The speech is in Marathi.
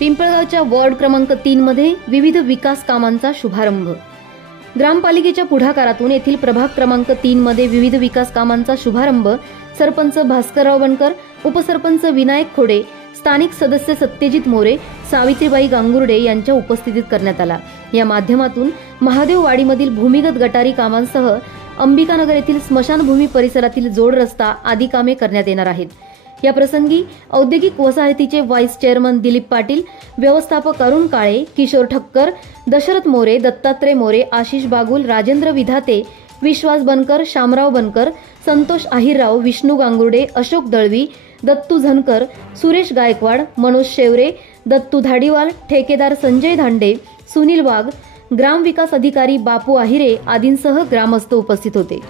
पिंपळगावच्या वॉर्ड क्रमांक 3 मध्ये विविध विकास कामांचा शुभारंभ। ग्रामपालिकेच्या पुढाकारातून येथील प्रभाग क्रमांक 3 मध्ये विविध विकास कामांचा शुभारंभ सरपंच भास्करराव बनकर, उपसरपंच विनायक खोडे, स्थानिक सदस्य सत्यजित मोरे, सावित्रीबाई गांगुर्डे यांच्या उपस्थितीत करण्यात आला। या माध्यमातून महादेववाडीमधील भूमिगत गटारी कामांसह अंबिकानगर येथील स्मशानभूमी परिसरातील जोड रस्ता आदी कामे करण्यात येणार आहेत। या प्रसंगी औद्योगिक वसाहतीचे व्हाईस चेअरमन दिलीप पाटील, व्यवस्थापक अरुण काळे, किशोर ठक्कर, दशरथ मोरे, दत्तात्रय मोरे, आशिष बागुल, राजेंद्र विधाते, विश्वास बनकर, शामराव बनकर, संतोष आहिरराव, विष्णू गांगुर्डे, अशोक दळवी, दत्तू झनकर, सुरेश गायकवाड, मनोज शेवरे, दत्तू धाडीवाल, ठेकेदार संजय धांडे, सुनील वाघ, ग्रामविकास अधिकारी बापू आहिरे आदींसह ग्रामस्थ उपस्थित होते।